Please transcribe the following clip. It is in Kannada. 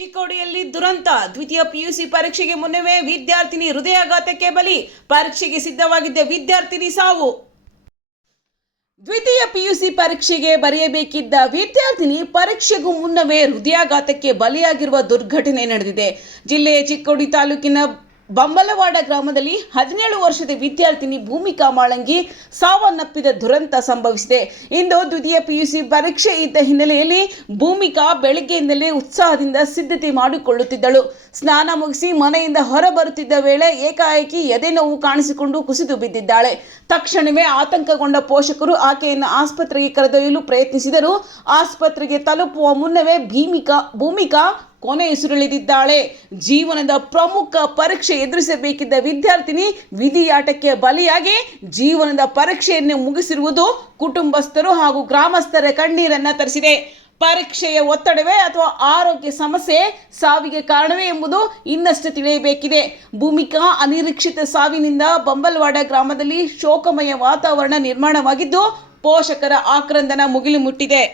ಚಿಕ್ಕೋಡಿಯಲ್ಲಿ ದುರಂತ. ದ್ವಿತೀಯ ಪಿಯುಸಿ ಪರೀಕ್ಷೆಗೆ ಮುನ್ನವೇ ವಿದ್ಯಾರ್ಥಿನಿ ಹೃದಯಾಘಾತಕ್ಕೆ ಬಲಿ. ಪರೀಕ್ಷೆಗೆ ಸಿದ್ಧವಾಗಿದ್ದ ವಿದ್ಯಾರ್ಥಿನಿ ಸಾವು. ದ್ವಿತೀಯ ಪಿಯುಸಿ ಪರೀಕ್ಷೆಗೆ ಬರೆಯಬೇಕಿದ್ದ ವಿದ್ಯಾರ್ಥಿನಿ ಪರೀಕ್ಷೆಗೂ ಮುನ್ನವೇ ಹೃದಯಾಘಾತಕ್ಕೆ ಬಲಿಯಾಗಿರುವ ದುರ್ಘಟನೆ ನಡೆದಿದೆ. ಜಿಲ್ಲೆಯ ಚಿಕ್ಕೋಡಿ ತಾಲೂಕಿನ ಬಂಬಲವಾಡ ಗ್ರಾಮದಲ್ಲಿ 17 ವರ್ಷದ ವಿದ್ಯಾರ್ಥಿನಿ ಭೂಮಿಕಾ ಮಾಳಂಗಿ ಸಾವನ್ನಪ್ಪಿದ ದುರಂತ ಸಂಭವಿಸಿದೆ. ಇಂದು ದ್ವಿತೀಯ ಪಿಯುಸಿ ಪರೀಕ್ಷೆ ಇದ್ದ ಹಿನ್ನೆಲೆಯಲ್ಲಿ ಭೂಮಿಕಾ ಬೆಳಗ್ಗೆಯಿಂದಲೇ ಉತ್ಸಾಹದಿಂದ ಸಿದ್ಧತೆ ಮಾಡಿಕೊಳ್ಳುತ್ತಿದ್ದಳು. ಸ್ನಾನ ಮುಗಿಸಿ ಮನೆಯಿಂದ ಹೊರಬರುತ್ತಿದ್ದ ವೇಳೆ ಏಕಾಏಕಿ ಎದೆನೋವು ಕಾಣಿಸಿಕೊಂಡು ಕುಸಿದು ಬಿದ್ದಿದ್ದಾಳೆ. ತಕ್ಷಣವೇ ಆತಂಕಗೊಂಡ ಪೋಷಕರು ಆಕೆಯನ್ನು ಆಸ್ಪತ್ರೆಗೆ ಕರೆದೊಯ್ಯಲು ಪ್ರಯತ್ನಿಸಿದರು. ಆಸ್ಪತ್ರೆಗೆ ತಲುಪುವ ಮುನ್ನವೇ ಭೂಮಿಕಾ ಕೊನೆಯುಸಿರೆಳೆದಿದ್ದಾಳೆ. ಜೀವನದ ಪ್ರಮುಖ ಪರೀಕ್ಷೆ ಎದುರಿಸಬೇಕಿದ್ದ ವಿದ್ಯಾರ್ಥಿನಿ ವಿಧಿಯಾಟಕ್ಕೆ ಬಲಿಯಾಗಿ ಜೀವನದ ಪರೀಕ್ಷೆಯನ್ನು ಮುಗಿಸಿರುವುದು ಕುಟುಂಬಸ್ಥರು ಹಾಗೂ ಗ್ರಾಮಸ್ಥರ ಕಣ್ಣೀರನ್ನ ತರಿಸಿದೆ. ಪರೀಕ್ಷೆಯ ಒತ್ತಡವೇ ಅಥವಾ ಆರೋಗ್ಯ ಸಮಸ್ಯೆ ಸಾವಿಗೆ ಕಾರಣವೇ ಎಂಬುದು ಇನ್ನಷ್ಟು ತಿಳಿಯಬೇಕಿದೆ. ಭೂಮಿಕಾ ಅನಿರೀಕ್ಷಿತ ಸಾವಿನಿಂದ ಬಂಬಲವಾಡ ಗ್ರಾಮದಲ್ಲಿ ಶೋಕಮಯ ವಾತಾವರಣ ನಿರ್ಮಾಣವಾಗಿದ್ದು ಪೋಷಕರ ಆಕ್ರಂದನ ಮುಗಿಲು ಮುಟ್ಟಿದೆ.